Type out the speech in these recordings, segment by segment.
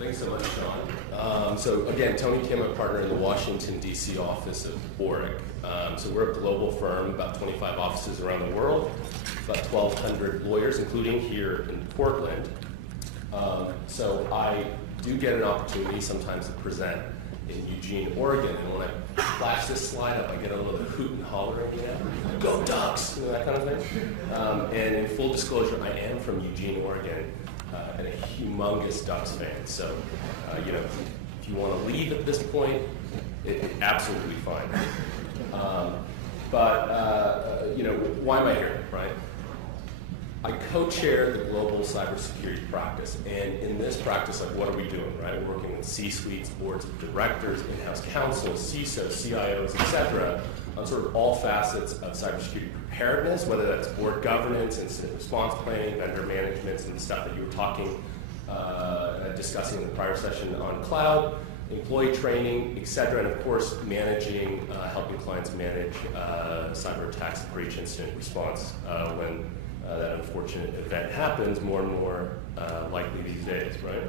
Thanks so much, Sean. So again, Tony Kim, a partner in the Washington, D.C. office of Oric. So we're a global firm, about 25 offices around the world, about 1,200 lawyers, including here in Portland. So I do get an opportunity sometimes to present in Eugene, Oregon, and when I flash this slide up, I get a little hoot and hollering, go Ducks, that kind of thing. And in full disclosure, I am from Eugene, Oregon, and a humongous Ducks fan. So, if you want to leave at this point, it's absolutely fine. Why am I here, right? I co-chair the global cybersecurity practice, and in this practice, what are we doing, right? We're working with C-suites, boards of directors, in-house counsel, CISOs, CIOs, et cetera, on sort of all facets of cybersecurity preparedness, whether that's board governance, incident response planning, vendor management, and the stuff that you were discussing in the prior session on cloud, employee training, et cetera, and of course, helping clients manage cyber attacks, breach incident response when that unfortunate event happens, more and more likely these days, right?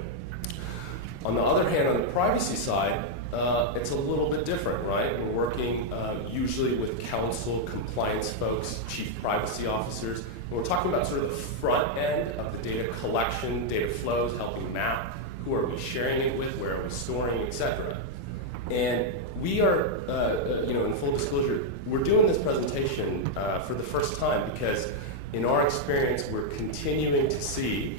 On the other hand, on the privacy side, it's a little bit different, right? We're working usually with counsel, compliance folks, chief privacy officers, and we're talking about sort of the front end of the data collection, data flows, helping map who are we sharing it with, where are we storing, et cetera. And we are, in full disclosure, we're doing this presentation for the first time because in our experience, we're continuing to see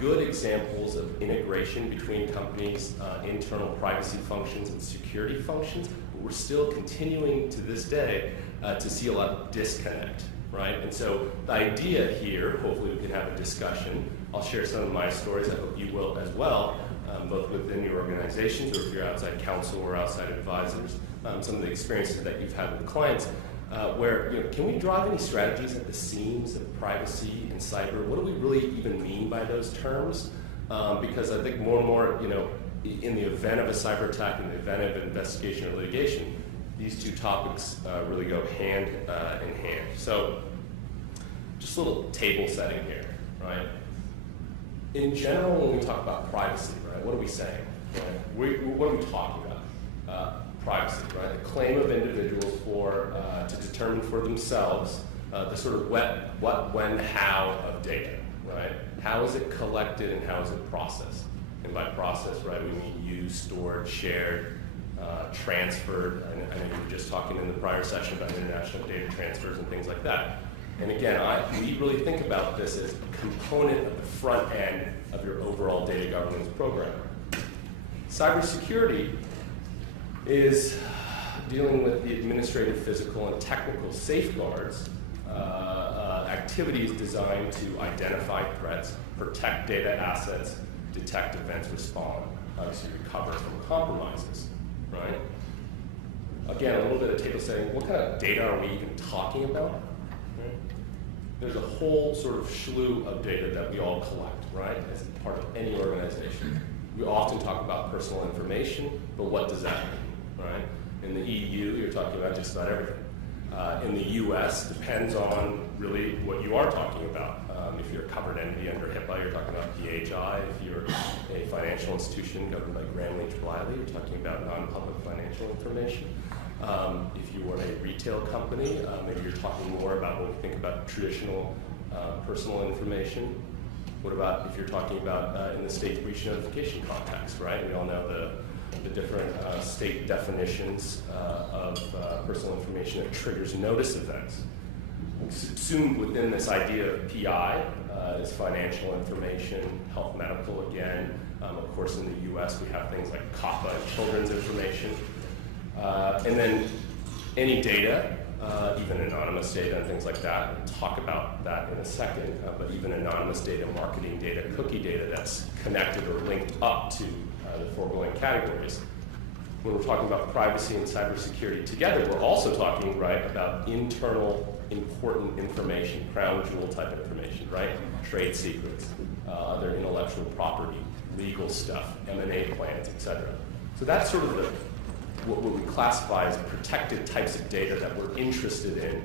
good examples of integration between companies' internal privacy functions and security functions, but we're still continuing to this day to see a lot of disconnect, right? And so the idea here, hopefully we can have a discussion. I'll share some of my stories, I hope you will as well, both within your organizations or if you're outside counsel or outside advisors, some of the experiences that you've had with clients. Can we drive any strategies at the seams of privacy and cyber? What do we really even mean by those terms? Because I think more and more, in the event of a cyber attack, in the event of an investigation or litigation, these two topics really go hand in hand. So, just a little table setting here, right? In general, when we talk about privacy, right, what are we saying? Right? What are we talking about? Privacy, right? The claim of individuals to determine for themselves the sort of what, when, how of data, right? How is it collected and how is it processed? And by process, right, we mean used, stored, shared, transferred. I know you were just talking in the prior session about international data transfers and things like that. And again, we really think about this as a component of the front end of your overall data governance program. Cybersecurity is dealing with the administrative, physical, and technical safeguards, activities designed to identify threats, protect data assets, detect events, respond, obviously recover from compromises, right? Again, a little bit of table setting, what kind of data are we even talking about? Right? There's a whole sort of slew of data that we all collect, right, as part of any organization. We often talk about personal information, but what does that mean? Right? In the EU, you're talking about just about everything. In the US, depends on really what you are talking about. If you're a covered entity under HIPAA, you're talking about PHI. If you're a financial institution governed by Graham-Leach-Bliley, you're talking about non-public financial information. If you were a retail company, maybe you're talking more about what we think about traditional personal information. What about if you're talking about in the state breach notification context, right? We all know the different state definitions of personal information that triggers notice events. Subsumed within this idea of PI is financial information, health, medical again. Of course, in the US, we have things like COPPA and children's information. And then any data, even anonymous data and things like that. We'll talk about that in a second, but even anonymous data, marketing data, cookie data that's connected or linked up to the foregoing categories. When we're talking about privacy and cybersecurity together, we're also talking, right, about internal important information, crown jewel type information, right? Trade secrets, other intellectual property, legal stuff, M&A plans, et cetera. So that's sort of what we classify as protected types of data that we're interested in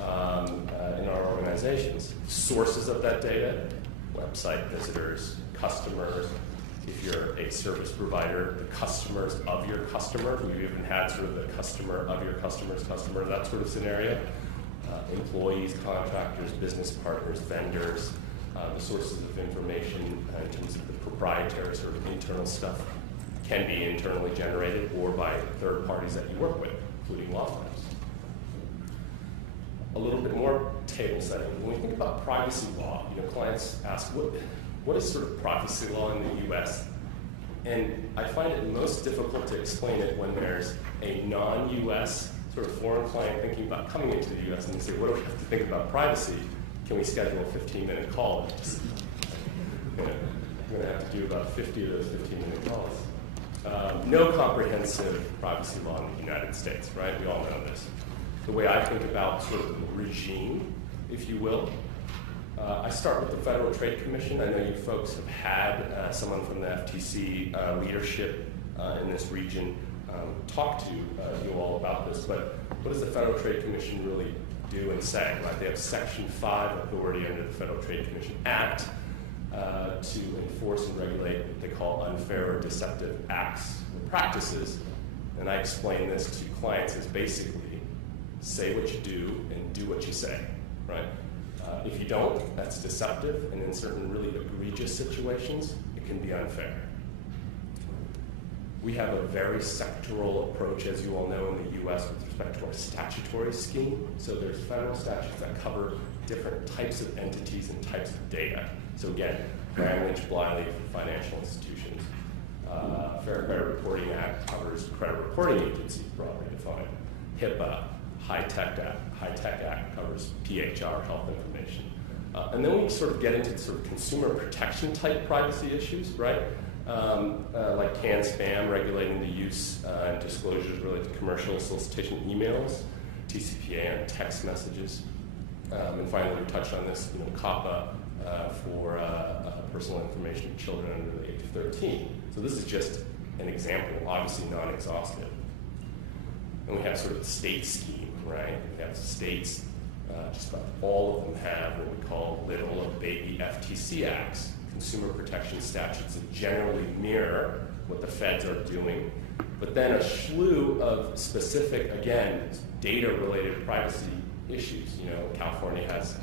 our organizations. Sources of that data, website visitors, customers, if you're a service provider, the customers of your customer. We've even had sort of the customer of your customer's customer, that sort of scenario. Employees, contractors, business partners, vendors, the sources of information in terms of the proprietary sort of internal stuff can be internally generated or by third parties that you work with, including law firms. A little bit more table setting. When we think about privacy law, clients ask, what is sort of privacy law in the US? And I find it most difficult to explain it when there's a non-US sort of foreign client thinking about coming into the US and they say, what do we have to think about privacy? Can we schedule a 15-minute call? We're going to have to do about 50 of those 15-minute calls. No comprehensive privacy law in the United States, right? We all know this. The way I think about sort of the regime, if you will, I start with the Federal Trade Commission. I know you folks have had someone from the FTC leadership in this region talk to you all about this, but what does the Federal Trade Commission really do and say? Right? They have Section 5 authority under the Federal Trade Commission Act to enforce and regulate what they call unfair or deceptive acts or practices. And I explain this to clients as basically say what you do and do what you say, right? If you don't, that's deceptive, and in certain really egregious situations, it can be unfair. We have a very sectoral approach, as you all know, in the US with respect to our statutory scheme. So there's federal statutes that cover different types of entities and types of data. So again, Graham-Lynch-Bliley for financial institutions. Fair Credit Reporting Act covers credit reporting agencies, broadly defined. HIPAA, High-Tech Act covers PHR, health information. And then we sort of get into sort of consumer protection type privacy issues, right? Like CAN-SPAM, regulating the use and disclosures related to commercial solicitation emails, TCPA on text messages. And finally, we touched on this, COPPA for personal information of children under the age of 13. So this is just an example, obviously non-exhaustive. And we have sort of the state scheme, right? We have states, just about all of them have what we call little or baby FTC acts, consumer protection statutes that generally mirror what the feds are doing. But then a slew of specific, again, data-related privacy issues. California has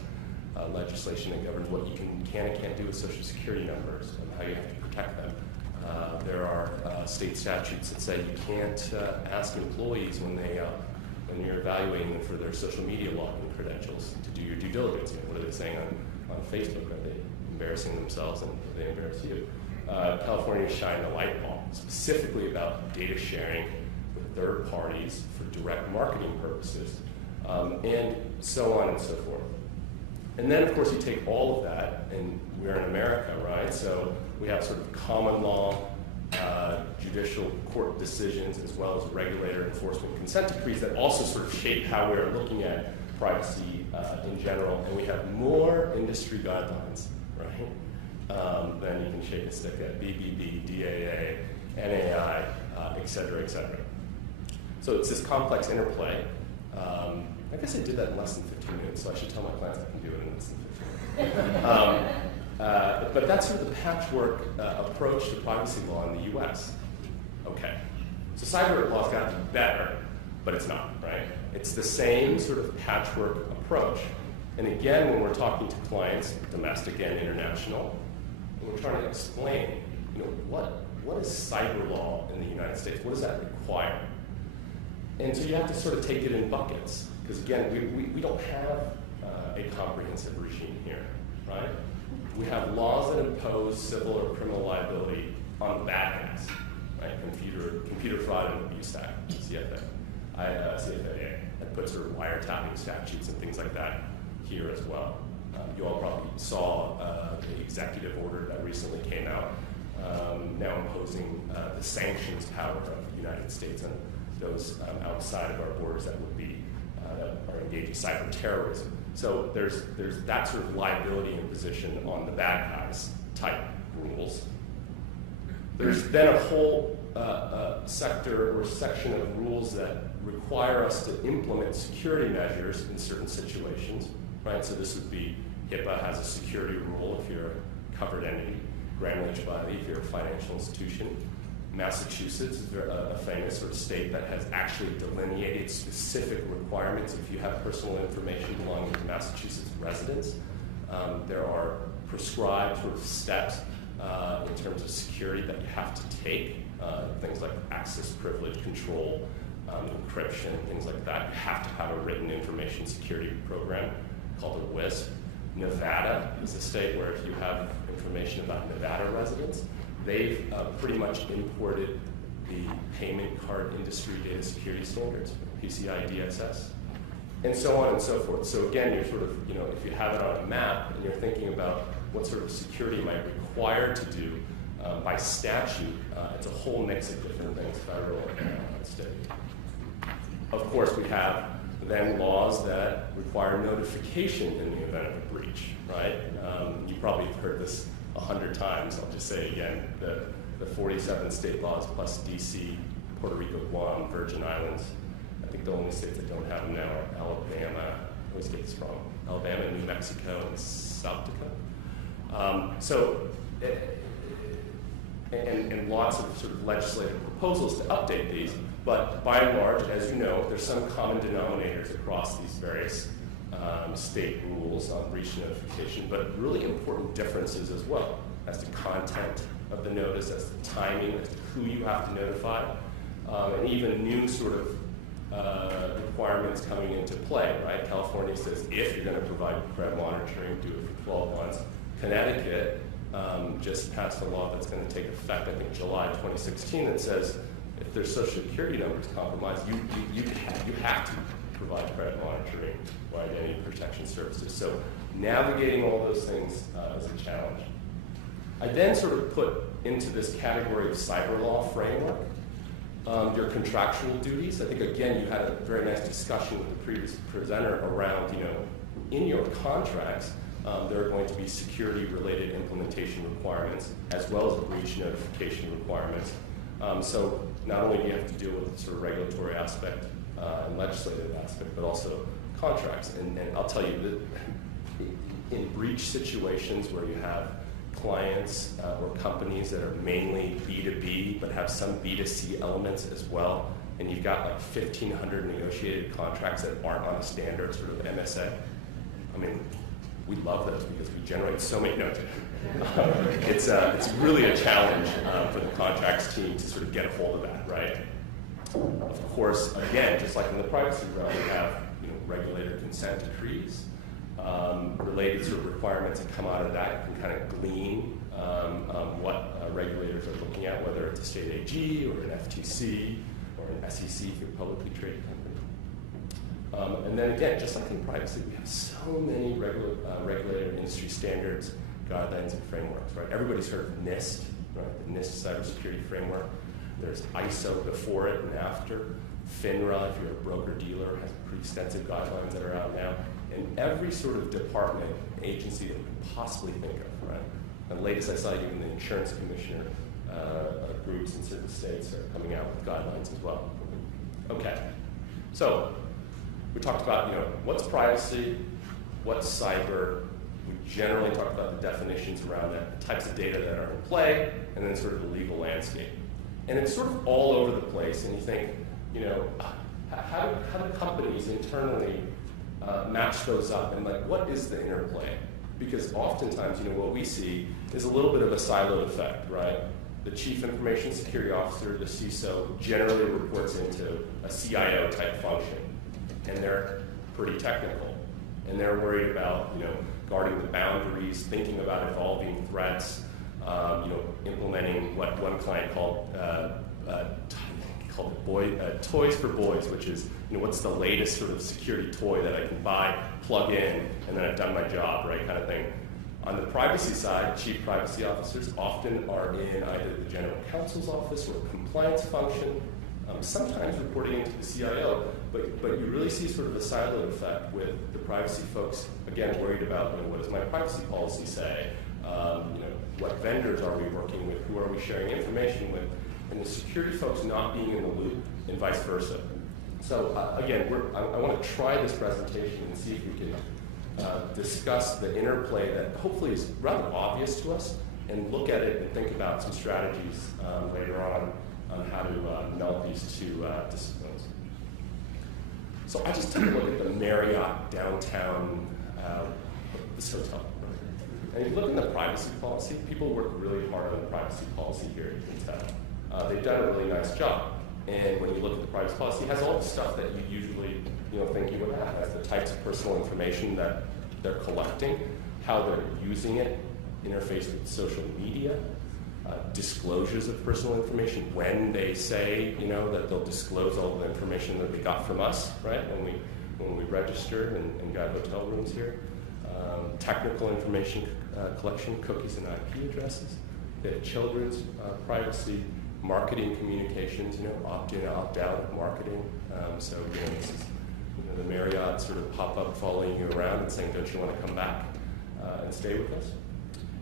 legislation that governs what you can and can't do with Social Security numbers and how you have to protect them. There are state statutes that say you can't ask employees when you're evaluating them for their social media login credentials to do your due diligence. What are they saying on Facebook? Are they embarrassing themselves and they embarrass you? California shined a light bulb specifically about data sharing with third parties for direct marketing purposes, and so on and so forth. And then, of course, you take all of that, and we're in America, right? So we have sort of common law, judicial court decisions, as well as regulator enforcement consent decrees that also sort of shape how we're looking at privacy in general. And we have more industry guidelines, right, than you can shake a stick at: BBB, DAA, NAI, et cetera, et cetera. So it's this complex interplay. I guess I did that in less than 15 minutes, so I should tell my clients I can do it in less than 15 minutes. But that's sort of the patchwork approach to privacy law in the US. Okay, so cyber law's got to be better, but it's not, right? It's the same sort of patchwork approach. And again, when we're talking to clients, domestic and international, and we're trying to explain, what is cyber law in the United States? What does that require? And so you have to sort of take it in buckets, because again, we don't have a comprehensive regime here, right? We have laws that impose civil or criminal liability on the bad guys, right? Computer Fraud and Abuse Act, CFAA, that puts sort of wiretapping statutes and things like that here as well. You all probably saw the executive order that recently came out, now imposing the sanctions power of the United States on those outside of our borders that would be that are engaged in cyber terrorism. So there's that sort of liability imposition on the bad guys type rules. There's then a whole sector or section of rules that require us to implement security measures in certain situations, right? So this would be HIPAA has a security rule if you're a covered entity. Graham H. Biley, if you're a financial institution. Massachusetts is a famous sort of state that has actually delineated specific requirements. If you have personal information belonging to Massachusetts residents, there are prescribed sort of steps in terms of security that you have to take, things like access privilege control, encryption, things like that. You have to have a written information security program called a WISP. Nevada is a state where if you have information about Nevada residents, they've pretty much imported the payment card industry data security standards, PCI DSS, and so on and so forth. So again, you're sort of, if you have it on a map and you're thinking about what sort of security you might require to do by statute, it's a whole mix of different things, federal and state. Of course, we have then laws that require notification in the event of a breach, right? You probably have heard this 100 times. I'll just say again, the 47 state laws plus DC, Puerto Rico, Guam, Virgin Islands. I think the only states that don't have them now are Alabama, I always get this wrong, Alabama, New Mexico, and South Dakota. And lots of sort of legislative proposals to update these, but by and large, as you know, there's some common denominators across these various state rules on breach notification, but really important differences as well as to content of the notice, as to timing, as to who you have to notify, and even new sort of requirements coming into play, right? California says if you're going to provide credit monitoring, do it for 12 months. Connecticut just passed a law that's going to take effect, I think, July 2016, that says if their social security number is compromised, you have to provide credit monitoring or identity protection services. So navigating all those things is a challenge. I then sort of put into this category of cyber law framework your contractual duties. I think, again, you had a very nice discussion with the previous presenter around, in your contracts, there are going to be security-related implementation requirements as well as breach notification requirements. So not only do you have to deal with the sort of regulatory aspect and legislative aspect, but also contracts. And I'll tell you that in breach situations where you have clients or companies that are mainly B2B but have some B2C elements as well, and you've got like 1,500 negotiated contracts that aren't on a standard sort of MSA, I mean, we love those because we generate so many notes. It's really a challenge for the contracts team to sort of get a hold of that, right? Of course, again, just like in the privacy realm, we have regulator consent decrees, related sort of requirements that come out of that. You can kind of glean what regulators are looking at, whether it's a state AG or an FTC or an SEC for a publicly traded company. And then again, just like in privacy, we have so many regulator industry standards, guidelines, and frameworks, right? Everybody's heard of NIST, right? The NIST cybersecurity framework. There's ISO before it and after. FINRA, if you're a broker-dealer, has pretty extensive guidelines that are out now. And every sort of department, agency that you can possibly think of, right? The latest I saw, even the insurance commissioner groups in certain states are coming out with guidelines as well. Okay, so we talked about, what's privacy, what's cyber. We generally talk about the definitions around that, the types of data that are in play, and then sort of the legal landscape. And it's sort of all over the place, and you think, how do companies internally match those up, and like, what is the interplay? Because oftentimes, what we see is a little bit of a siloed effect, right? The Chief Information Security Officer, the CISO, generally reports into a CIO type function, and they're pretty technical, and they're worried about, guarding the boundaries, thinking about evolving threats, implementing what one client called Toys for Boys, which is, what's the latest sort of security toy that I can buy, plug in, and then I've done my job, right, kind of thing. On the privacy side, chief privacy officers often are in either the general counsel's office or a compliance function, sometimes reporting into the CIO, but you really see sort of a siloed effect with the privacy folks, again, worried about, what does my privacy policy say? What vendors are we working with? Who are we sharing information with? And the security folks not being in the loop, and vice versa. So again, I want to try this presentation and see if we can discuss the interplay that hopefully is rather obvious to us, and look at it and think about some strategies later on how to meld these two disciplines. So I just took a look at the Marriott downtown, this hotel. And if you look at the privacy policy, people work really hard on the privacy policy here, you can tell. They've done a really nice job. And when you look at the privacy policy, it has all the stuff that you usually think you would have. It has the types of personal information that they're collecting, how they're using it, interface with social media, disclosures of personal information when they say, that they'll disclose all the information that they got from us, right? When we register and got hotel rooms here. Technical information collection, cookies and IP addresses. They have children's privacy, marketing communications, opt-in, opt-out marketing. So this is the Marriott sort of pop-up following you around and saying, don't you want to come back and stay with us?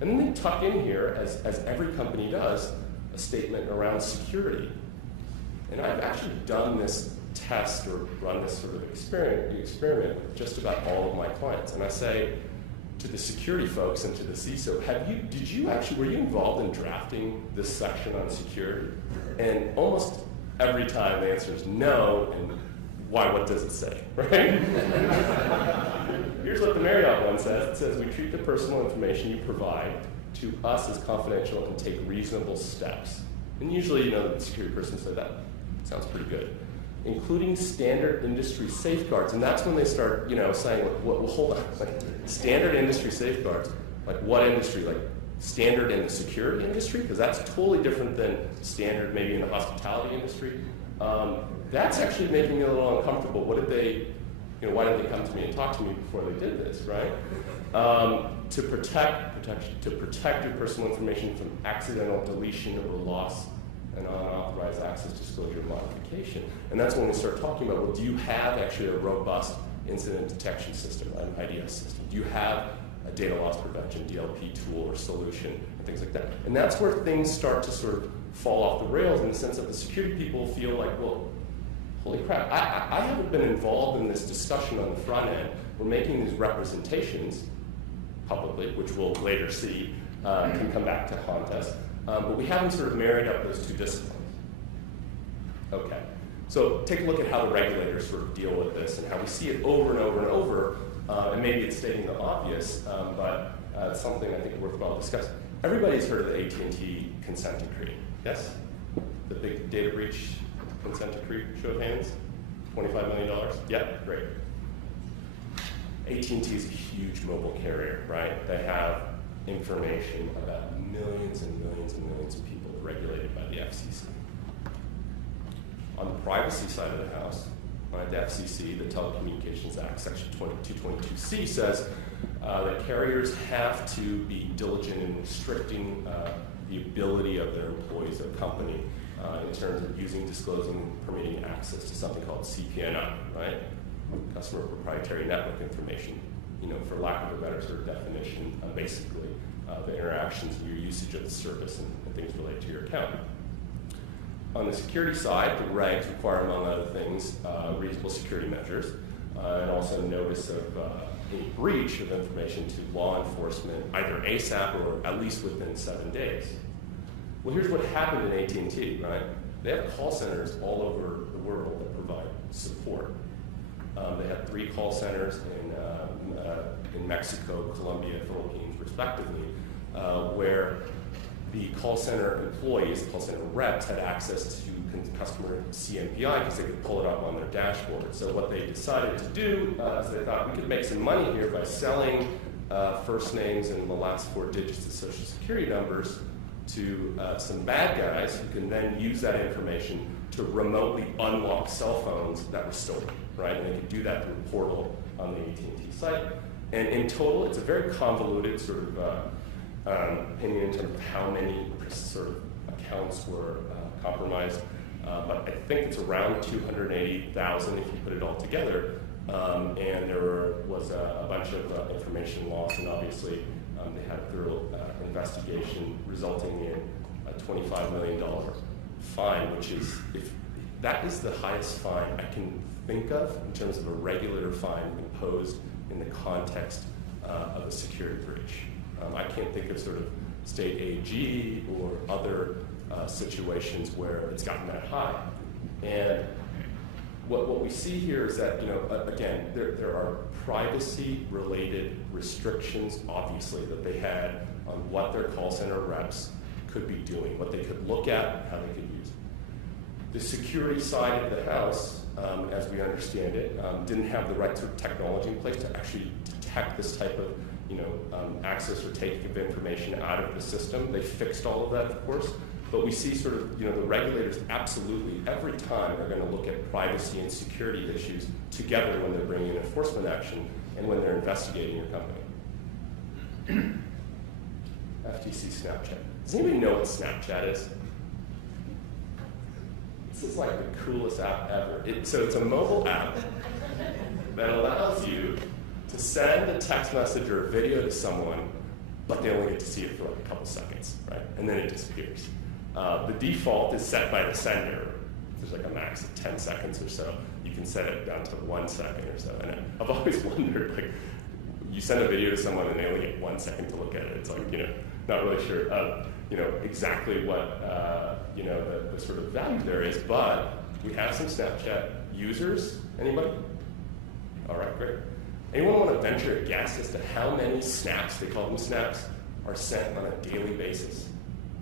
And then they tuck in here, as every company does, a statement around security. And I've actually done this test or run this sort of experiment with just about all of my clients. And I say to the security folks and to the CISO, were you involved in drafting this section on security? And almost every time the answer is no, and why, what does it say, right? Here's what the Marriott one says. It says, we treat the personal information you provide to us as confidential and take reasonable steps. And usually, the security person said that sounds pretty good. Including standard industry safeguards. And that's when they start, saying, well, hold on, standard industry safeguards. Like what industry? Like standard in the security industry? Because that's totally different than standard maybe in the hospitality industry. That's actually making me a little uncomfortable. What did they, why didn't they come to me and talk to me before they did this, right? To protect your personal information from accidental deletion or loss and unauthorized access, disclosure, modification. And that's when we start talking about, well, do you have actually a robust incident detection system, an IDS system? Do you have a data loss prevention, DLP tool or solution, and things like that? And that's where things start to sort of fall off the rails in the sense that the security people feel like, well, holy crap, I haven't been involved in this discussion on the front end. We're making these representations publicly, which we'll later see can come back to haunt us. But we haven't sort of married up those two disciplines. Okay, so take a look at how the regulators sort of deal with this and how we see it over and over and over. And maybe it's stating the obvious, but it's something I think worthwhile discussing. Everybody's heard of the AT&T consent decree, yes? The big data breach consent decree, show of hands? $25 million? Yeah, great. AT&T is a huge mobile carrier, right? They have information about millions and millions and millions of people regulated by the FCC. On the privacy side of the house, right, the FCC, the Telecommunications Act, Section 222C says that carriers have to be diligent in restricting the ability of their employees or company in terms of using, disclosing, permitting access to something called CPNI, right? Customer proprietary network information. For lack of a better sort of definition, basically the interactions and your usage of the service and things related to your account. On the security side, the regs require, among other things, reasonable security measures and also notice of any breach of information to law enforcement, either ASAP or at least within 7 days. Well, here's what happened in AT&T, right? They have call centers all over the world that provide support. They have 3 call centers in Mexico, Colombia, Philippines, respectively, where the call center employees, the call center reps, had access to customer CMPI because they could pull it up on their dashboard. So what they decided to do is they thought we could make some money here by selling first names and the last 4 digits of social security numbers to some bad guys who can then use that information to remotely unlock cell phones that were stolen, right? And they could do that through a portal on the AT&T site. And in total, it's a very convoluted sort of opinion in terms of how many sort of accounts were compromised. But I think it's around 280,000 if you put it all together. And there was a bunch of information lost, and obviously they had a thorough investigation resulting in a $25 million fine, which is, if that is the highest fine I can think of in terms of a regular fine imposed in the context of a security breach. I can't think of sort of state AG or other situations where it's gotten that high. And what we see here is that, again, there are privacy-related restrictions, obviously, that they had on what their call center reps could be doing, what they could look at, how they could use it. The security side of the house, as we understand it, didn't have the right sort of technology in place to actually detect this type of access or take of information out of the system. They fixed all of that, of course, but we see sort of, the regulators absolutely every time are going to look at privacy and security issues together when they're bringing enforcement action and when they're investigating your company. FTC Snapchat. Does anybody know what Snapchat is? This is like the coolest app ever. So it's a mobile app that allows you to send a text message or a video to someone, but they only get to see it for like a couple seconds, right? And then it disappears. The default is set by the sender. There's like a max of 10 seconds or so. You can set it down to 1 second or so. And I've always wondered, like, you send a video to someone and they only get 1 second to look at it. It's like, not really sure of, exactly what, the sort of value there is. But we have some Snapchat users. Anybody? All right, great. Anyone want to venture a guess as to how many snaps, they call them snaps, are sent on a daily basis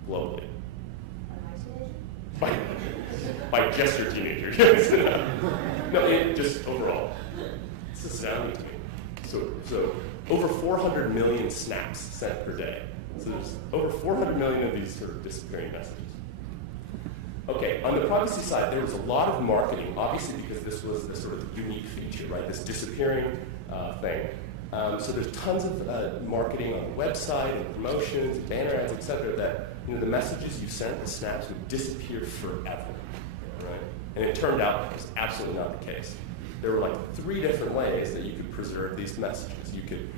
globally? By just your teenagers. No, just overall. It's astounding to me. So over 400 million snaps sent per day. So there's over 400 million of these sort of disappearing messages. Okay, on the privacy side, there was a lot of marketing, obviously because this was a sort of unique feature, right? This disappearing thing. So there's tons of marketing on the website and promotions, and banner ads, et cetera, that the messages you sent, the snaps, would disappear forever, right? And it turned out that was absolutely not the case. There were like 3 different ways that you could preserve these messages. You could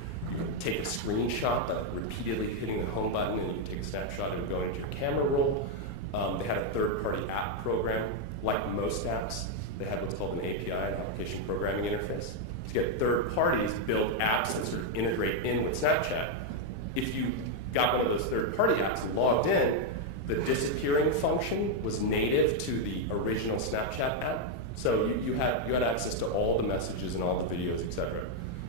take a screenshot by repeatedly hitting the home button, and you could take a snapshot. It would go into your camera roll. They had a third-party app program. Like most apps, they had what's called an API, an application programming interface. To get third parties to build apps that sort of integrate in with Snapchat. If you got one of those third-party apps and logged in, the disappearing function was native to the original Snapchat app. So you had access to all the messages and all the videos, etc.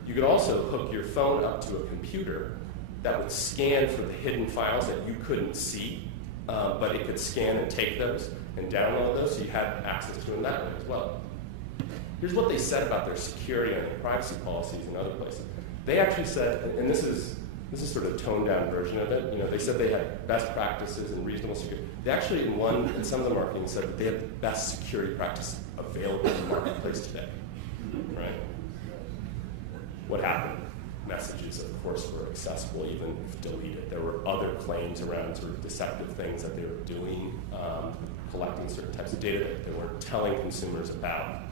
You could also hook your phone up to a computer that would scan for the hidden files that you couldn't see, but it could scan and take those and download those, so you had access to them that way as well. Here's what they said about their security and their privacy policies in other places. They actually said, and this is sort of a toned-down version of it. They said they had best practices and reasonable security. They actually, in some of the marketing, said that they had the best security practices available in the marketplace today. Right? What happened? Messages, of course, were accessible, even if deleted. There were other claims around sort of deceptive things that they were doing, collecting certain types of data that they weren't telling consumers about.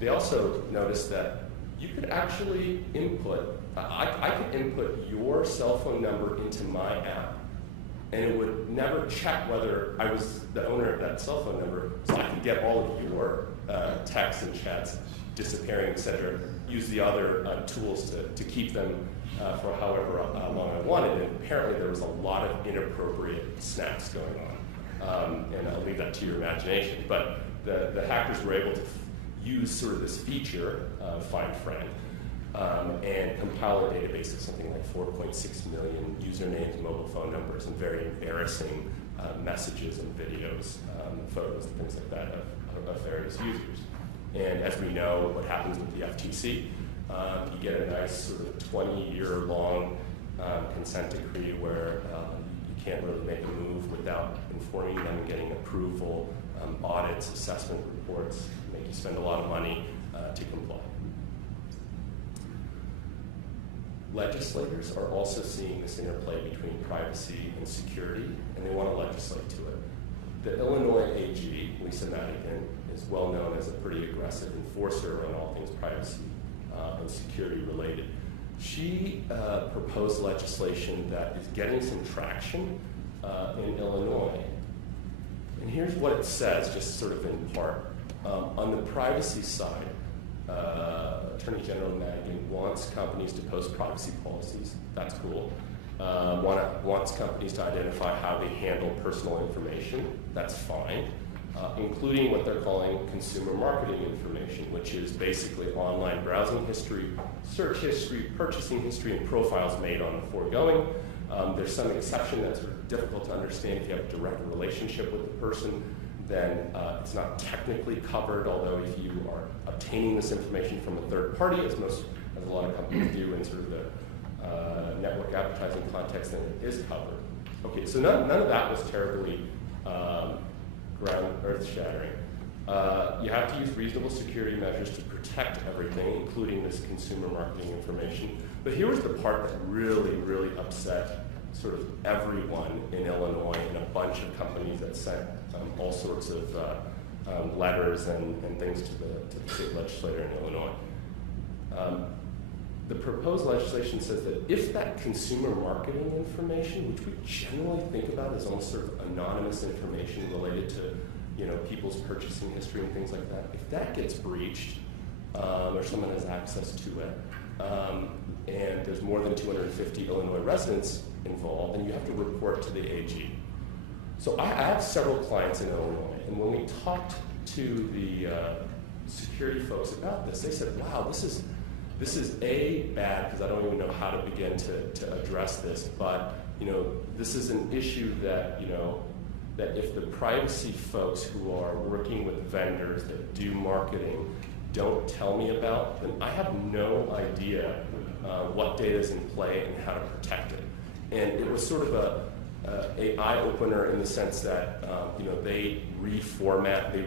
They also noticed that you could actually input, I could input your cell phone number into my app, and it would never check whether I was the owner of that cell phone number, so I could get all of your texts and chats disappearing, etc. Use the other tools to keep them for however long I wanted. And apparently there was a lot of inappropriate snaps going on. And I'll leave that to your imagination. But the hackers were able to use sort of this feature, Find Friend, and compile a database of something like 4.6 million usernames, mobile phone numbers, and very embarrassing messages and videos, photos, and things like that of various users. And as we know, what happens with the FTC, you get a nice sort of 20-year-long consent decree where you can't really make a move without informing them and getting approval, audits, assessment reports, make you spend a lot of money to comply. Legislators are also seeing this interplay between privacy and security, and they want to legislate to it. The Illinois AG, Lisa Madigan, is well known as a pretty aggressive enforcer on all things privacy and security related. She proposed legislation that is getting some traction in Illinois. And here's what it says, just sort of in part. On the privacy side, Attorney General Madigan wants companies to post privacy policies. That's cool. wants companies to identify how they handle personal information. That's fine. Including what they're calling consumer marketing information, which is basically online browsing history, search history, purchasing history, and profiles made on the foregoing. There's some exception that's sort of difficult to understand. If you have a direct relationship with the person, then it's not technically covered, although if you are obtaining this information from a third party, as a lot of companies do in sort of the network advertising context, then it is covered. Okay, so none of that was terribly earth-shattering. You have to use reasonable security measures to protect everything, including this consumer marketing information. But here was the part that really, really upset sort of everyone in Illinois and a bunch of companies that sent all sorts of letters and things to the state legislator in Illinois. The proposed legislation says that if that consumer marketing information, which we generally think about as almost sort of anonymous information related to people's purchasing history and things like that, if that gets breached or someone has access to it, and there's more than 250 Illinois residents involved, then you have to report to the AG. So I have several clients in Illinois, and when we talked to the security folks about this, they said, wow, this is bad, because I don't even know how to begin to address this, but this is an issue that that if the privacy folks who are working with vendors that do marketing don't tell me about, then I have no idea what data is in play and how to protect it. And it was sort of a eye-opener in the sense that they reformat, they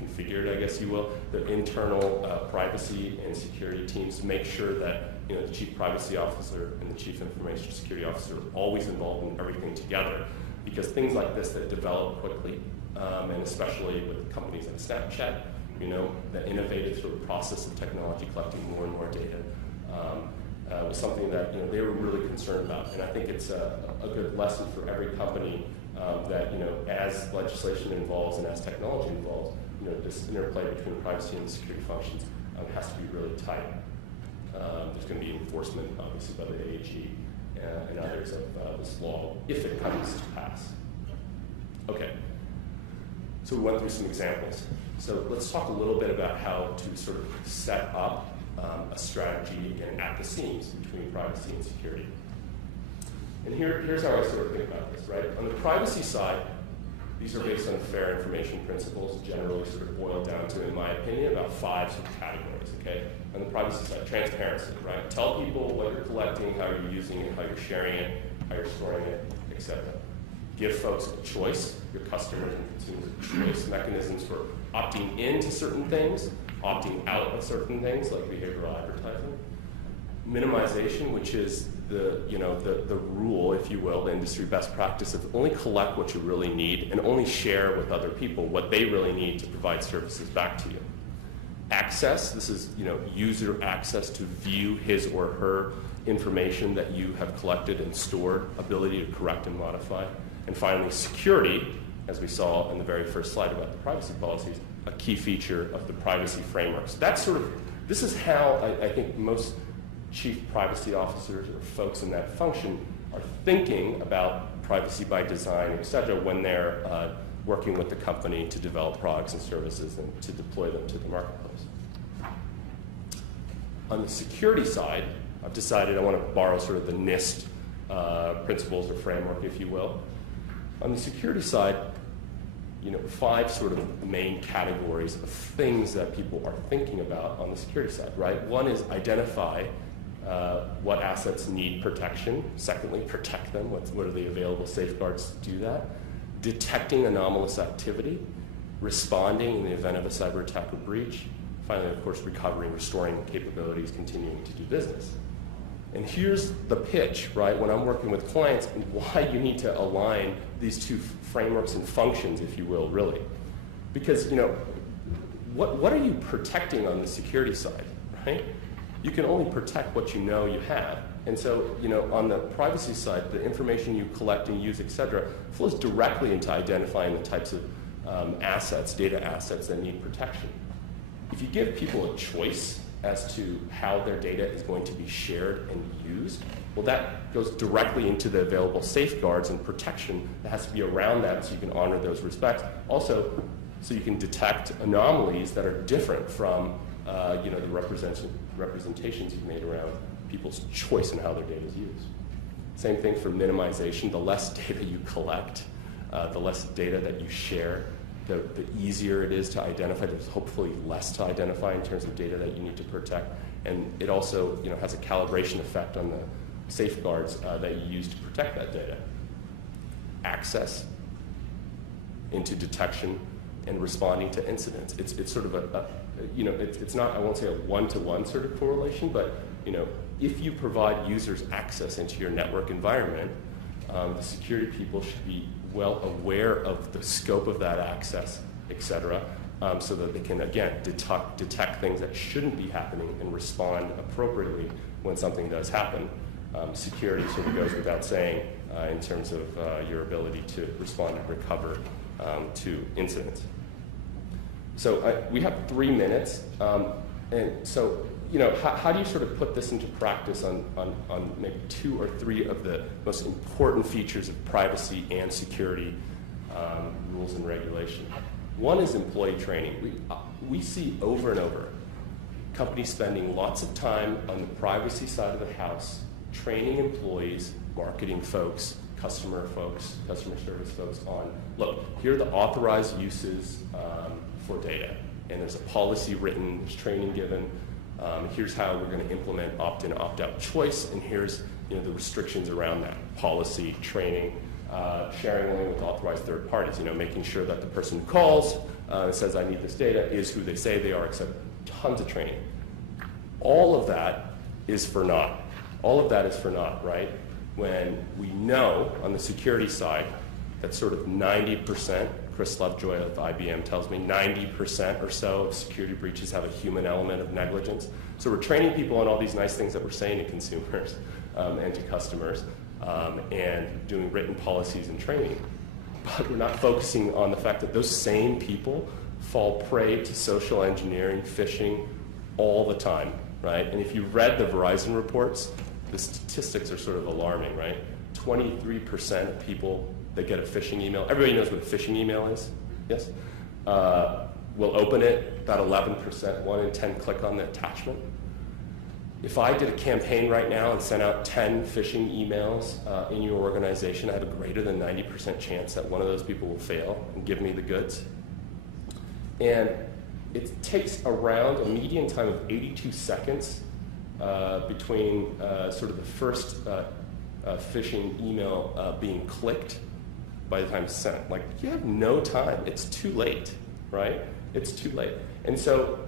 reconfigured, I guess you will, the internal privacy and security teams to make sure that the chief privacy officer and the chief information security officer are always involved in everything together. Because things like this that develop quickly, and especially with companies like Snapchat, the innovative sort of process of technology collecting more and more data, was something that they were really concerned about. And I think it's a good lesson for every company that as legislation evolves and as technology evolves, this interplay between privacy and security functions has to be really tight. There's going to be enforcement, obviously, by the AG and others of this law if it comes to pass. Okay, so we went through some examples. So let's talk a little bit about how to sort of set up a strategy, again, at the seams between privacy and security. And here's how I sort of think about this, right? On the privacy side, these are based on fair information principles, generally sort of boiled down to, in my opinion, about 5 sort of categories, okay? On the privacy side, transparency, right? Tell people what you're collecting, how you're using it, how you're sharing it, how you're storing it, etc. Give folks a choice, your customers and consumers, choice mechanisms for opting into certain things, opting out of certain things, like behavioral advertising. Minimization, which is the rule, if you will, the industry best practice of only collect what you really need and only share with other people what they really need to provide services back to you. Access, this is user access to view his or her information that you have collected and stored, ability to correct and modify. And finally, security, as we saw in the very first slide about the privacy policies, a key feature of the privacy frameworks. This is how I think most chief privacy officers or folks in that function are thinking about privacy by design, et cetera, when they're working with the company to develop products and services and to deploy them to the marketplace. On the security side, I've decided I want to borrow sort of the NIST principles or framework, if you will. On the security side, 5 sort of main categories of things that people are thinking about on the security side, right? One is identify what assets need protection. Secondly, protect them. What are the available safeguards to do that? Detecting anomalous activity, responding in the event of a cyber attack or breach. Finally, of course, recovering, restoring capabilities, continuing to do business. And here's the pitch, right, when I'm working with clients and why you need to align these 2 frameworks and functions, if you will, really. Because, what are you protecting on the security side, right? You can only protect what you have. And so, on the privacy side, the information you collect and use, et cetera, flows directly into identifying the types of data assets that need protection. If you give people a choice as to how their data is going to be shared and used, well, that goes directly into the available safeguards and protection that has to be around that so you can honor those respects. Also, so you can detect anomalies that are different from the representations you've made around people's choice in how their data is used. Same thing for minimization. The less data you collect, the less data that you share, the easier it is to identify. There's hopefully less to identify in terms of data that you need to protect. And it also has a calibration effect on the safeguards that you use to protect that data. Access into detection and responding to incidents. It's sort of it's not, I won't say a one-to-one sort of correlation, but if you provide users access into your network environment, the security people should be well aware of the scope of that access, et cetera, so that they can, again, detect things that shouldn't be happening and respond appropriately when something does happen. Security sort of goes without saying in terms of your ability to respond and recover to incidents. So we have 3 minutes, and so how do you sort of put this into practice on maybe 2 or 3 of the most important features of privacy and security rules and regulation? One is employee training. We see over and over companies spending lots of time on the privacy side of the house, training employees, marketing folks, customer service folks on, look, here are the authorized uses for data. And there's a policy written, there's training given. Here's how we're going to implement opt-in, opt-out choice, and here's the restrictions around that. Policy, training, sharing only with authorized third parties, making sure that the person who calls and says, I need this data, is who they say they are, except tons of training. All of that is for naught. All of that is for naught, right? When we know on the security side that sort of 90%, Chris Lovejoy of IBM tells me 90% or so of security breaches have a human element of negligence. So we're training people on all these nice things that we're saying to consumers and to customers and doing written policies and training. But we're not focusing on the fact that those same people fall prey to social engineering, phishing all the time, right? And if you read the Verizon reports, the statistics are sort of alarming, right? 23% of people that get a phishing email, everybody knows what a phishing email is, yes? Will open it, about 11%, 1 in 10 click on the attachment. If I did a campaign right now and sent out 10 phishing emails in your organization, I have a greater than 90% chance that one of those people will fail and give me the goods. And it takes around a median time of 82 seconds between sort of the first phishing email being clicked by the time it's sent. Like, you have no time. It's too late, right? It's too late. And so,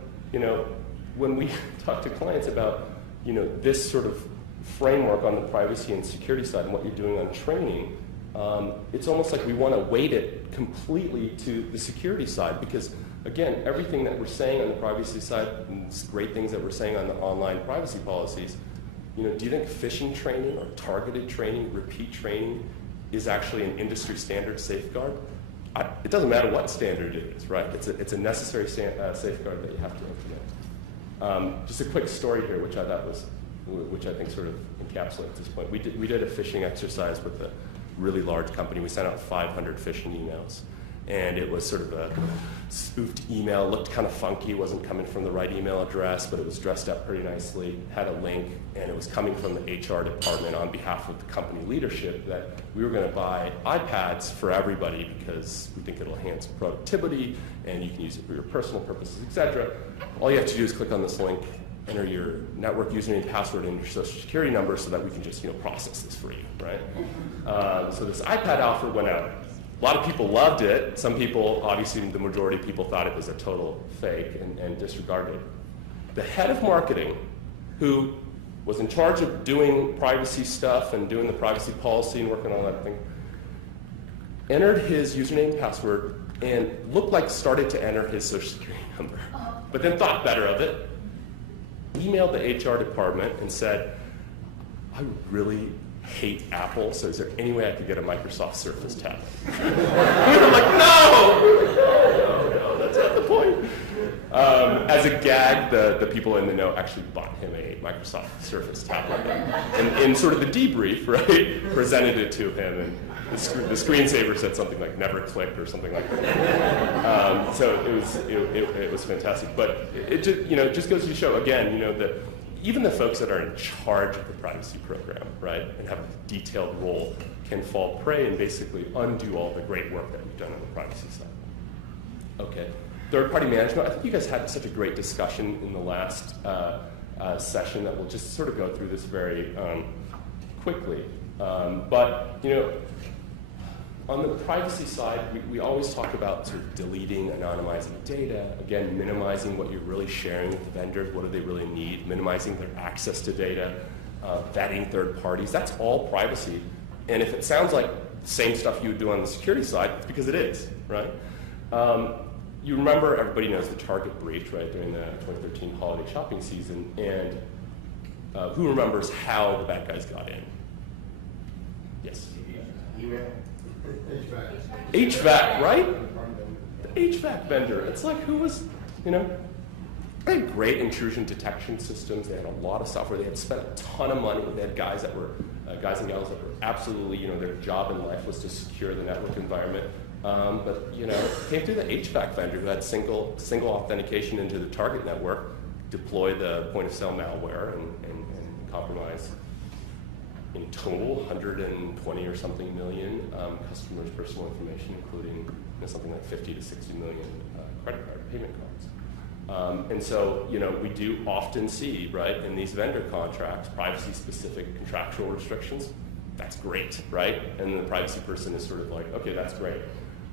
when we talk to clients about, this sort of framework on the privacy and security side and what you're doing on training, it's almost like we want to weight it completely to the security side because, again, everything that we're saying on the privacy side and these great things that we're saying on the online privacy policies, do you think phishing training or targeted training, repeat training is actually an industry standard safeguard? It doesn't matter what standard it is, right? It's a necessary safeguard that you have to implement. Just a quick story here, which I think sort of encapsulates this point. We did a phishing exercise with a really large company. We sent out 500 phishing emails. And it was sort of a spoofed email, looked kind of funky, wasn't coming from the right email address, but it was dressed up pretty nicely, had a link, and it was coming from the HR department on behalf of the company leadership that we were going to buy iPads for everybody because we think it'll enhance productivity and you can use it for your personal purposes, etc. All you have to do is click on this link, enter your network username and password and your social security number so that we can just process this for you, right? So this iPad offer went out. A lot of people loved it. Some people, obviously the majority of people thought it was a total fake and disregarded it. The head of marketing, who was in charge of doing privacy stuff and doing the privacy policy and working on that thing, entered his username and password and looked like started to enter his social security number, but then thought better of it, emailed the HR department and said, I really hate Apple, so is there any way I could get a Microsoft Surface tablet? We were like, no, that's not the point. As as a gag, the people in the know actually bought him a Microsoft Surface tablet, and in sort of the debrief, right, presented it to him, and the screensaver said something like "never click" or something like that. So it was fantastic. But it just goes to show again, that even the folks that are in charge of the privacy program, right, and have a detailed role, can fall prey and basically undo all the great work that we've done on the privacy side. Okay, third-party management. I think you guys had such a great discussion in the last session that we'll just sort of go through this very quickly. But on the privacy side, we always talk about sort of deleting, anonymizing data, again, minimizing what you're really sharing with the vendors, what do they really need, minimizing their access to data, vetting third parties. That's all privacy. And if it sounds like the same stuff you would do on the security side, it's because it is, right? You remember, everybody knows the Target breach, right, during the 2013 holiday shopping season, and who remembers how the bad guys got in? Yes? HVAC, right? The HVAC vendor. It's like, who was, they had great intrusion detection systems. They had a lot of software. They had spent a ton of money. They had guys and gals that were absolutely, their job in life was to secure the network environment. But it came through the HVAC vendor who had single authentication into the target network, deploy the point-of-sale malware, and compromise in total 120 or something million customers' personal information, including something like 50 to 60 million credit card payment cards. And so, we do often see, right, in these vendor contracts, privacy-specific contractual restrictions. That's great, right? And the privacy person is sort of like, okay, that's great.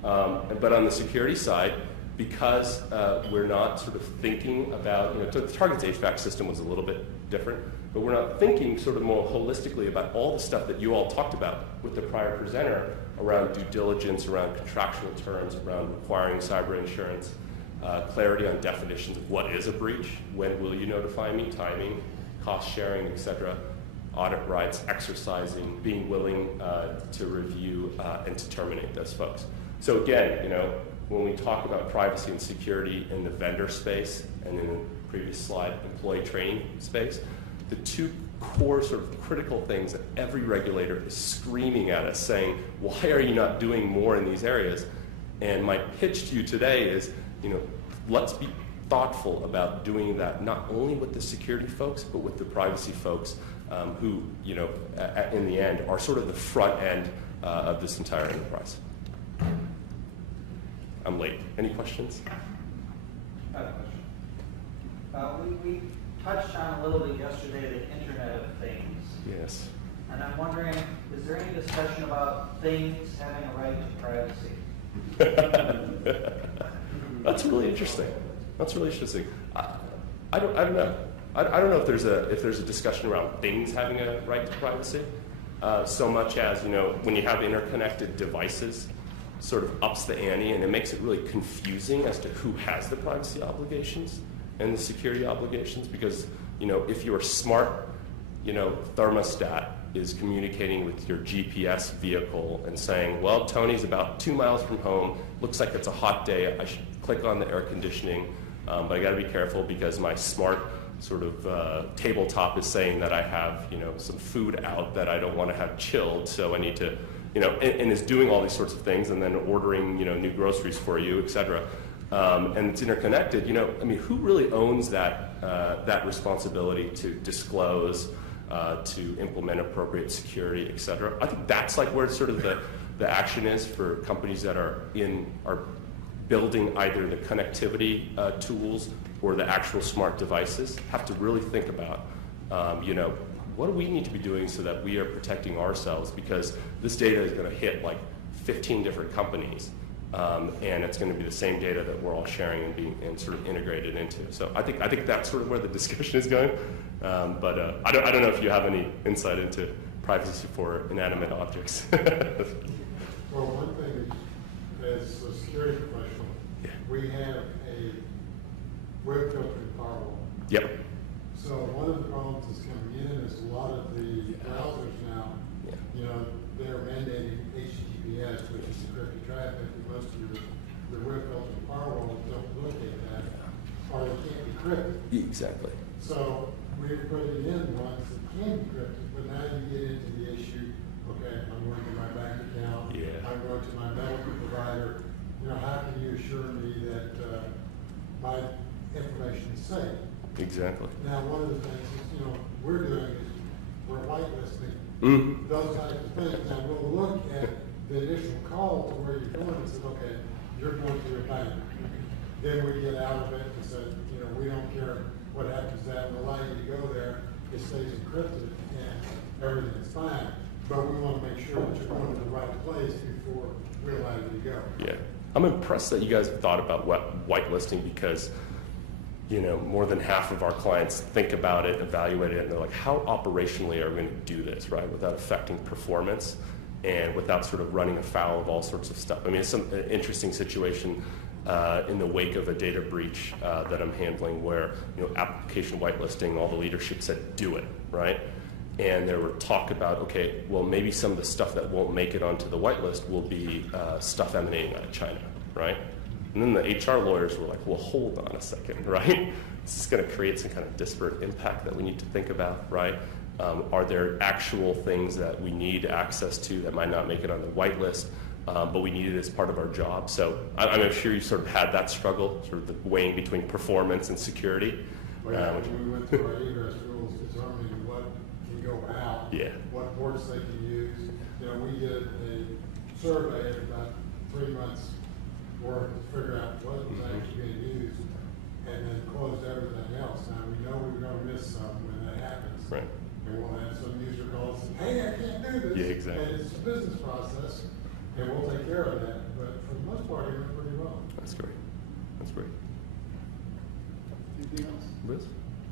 But on the security side, because we're not sort of thinking about, the Target's HVAC system was a little bit different, but we're not thinking sort of more holistically about all the stuff that you all talked about with the prior presenter around due diligence, around contractual terms, around requiring cyber insurance, clarity on definitions of what is a breach, when will you notify me, timing, cost sharing, et cetera, audit rights, exercising, being willing to review and to terminate those folks. So again, when we talk about privacy and security in the vendor space, and in the previous slide, employee training space, the two core sort of critical things that every regulator is screaming at us, saying, why are you not doing more in these areas? And my pitch to you today is, let's be thoughtful about doing that, not only with the security folks, but with the privacy folks who, in the end, are sort of the front end of this entire enterprise. I'm late. Any questions? I have a question. We touched on a little bit yesterday the Internet of Things. Yes. And I'm wondering, is there any discussion about things having a right to privacy? That's really interesting. That's really interesting. I don't know. I don't know if there's a discussion around things having a right to privacy, so much as when you have interconnected devices, sort of ups the ante, and it makes it really confusing as to who has the privacy obligations and the security obligations. Because if your smart thermostat is communicating with your GPS vehicle and saying, well, Tony's about 2 miles from home, looks like it's a hot day, I should click on the air conditioning, but I got to be careful because my smart sort of tabletop is saying that I have some food out that I don't want to have chilled, so I need to and is doing all these sorts of things, and then ordering new groceries for you, et cetera. And it's interconnected. Who really owns that responsibility to disclose, to implement appropriate security, et cetera? I think that's like where sort of the action is for companies that are building either the connectivity tools or the actual smart devices. Have to really think about, what do we need to be doing so that we are protecting ourselves? Because this data is going to hit like 15 different companies, and it's going to be the same data that we're all sharing and sort of integrated into. So I think that's sort of where the discussion is going. But I don't know if you have any insight into privacy for inanimate objects. Well, one thing is a security professional. Yeah. We have a web filtering firewall. Yep. So one of the problems that's coming in is a lot of the browsers now, they're mandating HTTPS, which is encrypted traffic, and most of the web filtering firewalls don't look at that, or they can't be encrypted. Exactly. So we're putting in ones that can be encrypted, but now you get into the issue, okay, I'm going to my bank account, Yeah. I'm going to my medical provider, you know, how can you assure me that my information is safe? Exactly. Now, one of the things is, you know, we're doing is we're whitelisting Mm. those types of things. Now, we'll look at the initial call to where you're going and say, okay, you're going to your bank. Then we get out of it and say, you know, we don't care what happens to that. We'll allow you to go there. It stays encrypted and everything's fine. But we want to make sure that you're going to the right place before we allow you to go. Yeah. I'm impressed that you guys have thought about whitelisting because, you know, more than half of our clients think about it, evaluate it, and they're like, how operationally are we going to do this, right, without affecting performance and without sort of running afoul of all sorts of stuff. I mean, it's an interesting situation in the wake of a data breach that I'm handling where, you know, application whitelisting, all the leadership said, do it, right? And there were talk about, okay, well, maybe some of the stuff that won't make it onto the whitelist will be stuff emanating out of China, right? And then the HR lawyers were like, well, hold on a second, right? This is going to create some kind of disparate impact that we need to think about, right? Are there actual things that we need access to that might not make it on the whitelist, but we need it as part of our job? So I'm sure you sort of had that struggle, sort of the weighing between performance and security. Well, yeah, when we went through our egress rules determining what can go out, Yeah. what ports they can use. You know, we did a survey of about 3 months worth to figure out what was actually being used and then closed everything else. Now, we know we're going to miss some when that happens. Right. And we'll have some user calls and, hey, I can't do this. Yeah, exactly. And it's a business process, and we'll take care of that. But for the most part, it went pretty well. That's great. That's great. Anything else? Liz?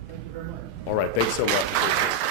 Thank you very much. All right, thanks so much.